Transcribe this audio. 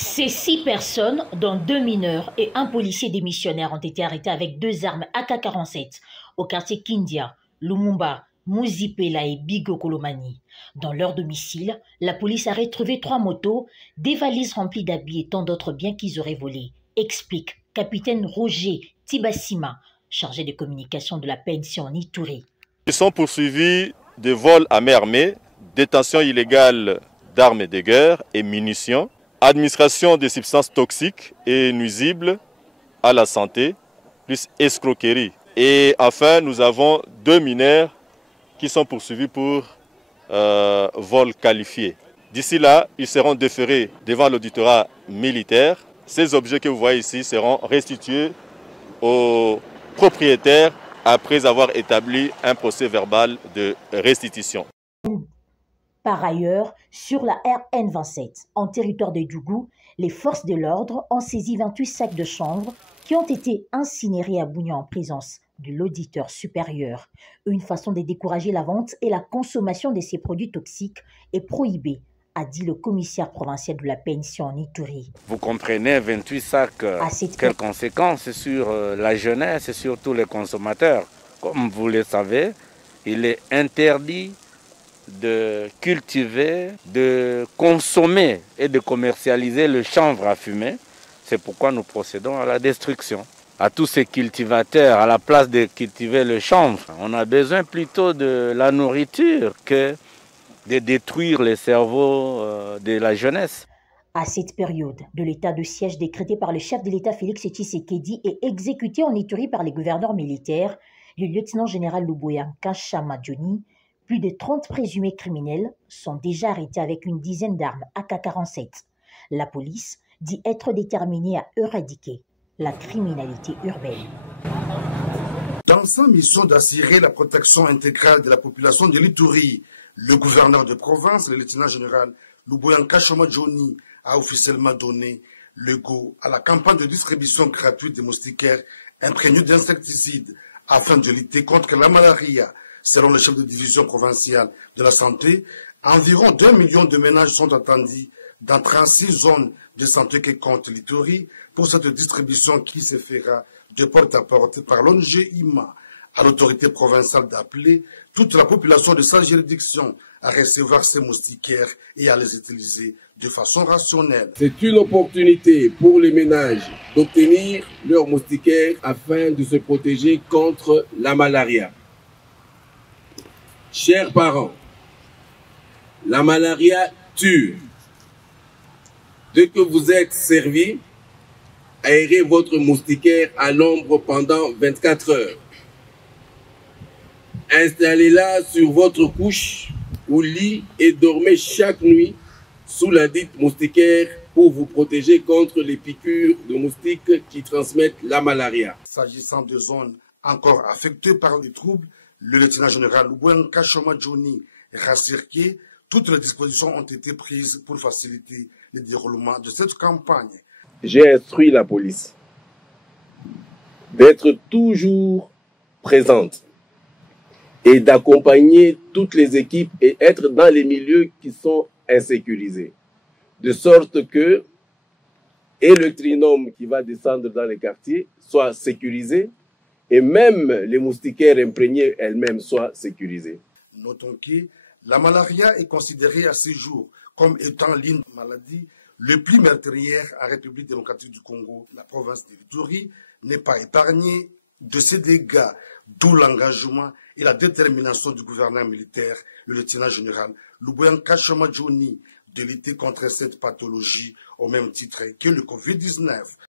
Ces 6 personnes, dont 2 mineurs et un policier démissionnaire, ont été arrêtés avec 2 armes AK-47 au quartier Kindia, Lumumba, Muzipela et Bigo Kolomani. Dans leur domicile, la police a retrouvé 3 motos, des valises remplies d'habits et tant d'autres biens qu'ils auraient volés, explique capitaine Roger Tibassima, chargé de communication de la pension Ituri. Ils sont poursuivis de vol à main armée, détention illégale d'armes de guerre et munitions, administration de substances toxiques et nuisibles à la santé, plus escroquerie. Et enfin, nous avons 2 mineurs qui sont poursuivis pour vol qualifié. D'ici là, ils seront déférés devant l'auditorat militaire. Ces objets que vous voyez ici seront restitués aux propriétaires après avoir établi un procès verbal de restitution. Par ailleurs, sur la RN27, en territoire de Djougou, les forces de l'ordre ont saisi 28 sacs de chanvre qui ont été incinérés à Bougnan en présence de l'auditeur supérieur. Une façon de décourager la vente et la consommation de ces produits toxiques est prohibée, a dit le commissaire provincial de la pension en Ituri. Vous comprenez, 28 sacs, quelles conséquences sur la jeunesse et sur tous les consommateurs. Comme vous le savez, il est interdit de cultiver, de consommer et de commercialiser le chanvre à fumer. C'est pourquoi nous procédons à la destruction. À tous ces cultivateurs, à la place de cultiver le chanvre, on a besoin plutôt de la nourriture que de détruire les cerveaux de la jeunesse. À cette période de l'état de siège décrété par le chef de l'État Félix Tshisekedi et exécuté en Ituri par les gouverneurs militaires, le lieutenant-général Luboyanka Chamadjoni, plus de 30 présumés criminels sont déjà arrêtés avec une dizaine d'armes AK-47. La police dit être déterminée à éradiquer la criminalité urbaine. Dans sa mission d'assurer la protection intégrale de la population de l'Ituri, le gouverneur de province, le lieutenant-général Luboyanka Chamadjoni, a officiellement donné le go à la campagne de distribution gratuite de moustiquaires imprégnés d'insecticides afin de lutter contre la malaria. Selon le chef de division provinciale de la santé, environ 2 millions de ménages sont attendus dans 36 zones de santé que compte l'Ituri pour cette distribution qui se fera de porte à porte par l'ONG-IMA. À l'autorité provinciale d'appeler toute la population de sa juridiction à recevoir ces moustiquaires et à les utiliser de façon rationnelle. C'est une opportunité pour les ménages d'obtenir leurs moustiquaires afin de se protéger contre la malaria. Chers parents, la malaria tue. Dès que vous êtes servis, aérez votre moustiquaire à l'ombre pendant 24 heures. Installez-la sur votre couche ou lit et dormez chaque nuit sous la dite moustiquaire pour vous protéger contre les piqûres de moustiques qui transmettent la malaria. S'agissant de zones encore affectées par les troubles, le lieutenant-général Luboyanka Chamadjoni rassure que toutes les dispositions ont été prises pour faciliter le déroulement de cette campagne. J'ai instruit la police d'être toujours présente et d'accompagner toutes les équipes et être dans les milieux qui sont insécurisés. De sorte que et le trinôme qui va descendre dans les quartiers soit sécurisé et même les moustiquaires imprégnés elles-mêmes soient sécurisées. Notons que la malaria est considérée à ce jour comme étant l'une des maladies les plus meurtrières en République démocratique du Congo. La province de l'Ituri n'est pas épargnée de ces dégâts, d'où l'engagement et la détermination du gouverneur militaire, le lieutenant-général Luboyanka Chamadjoni, de lutter contre cette pathologie au même titre que le Covid-19.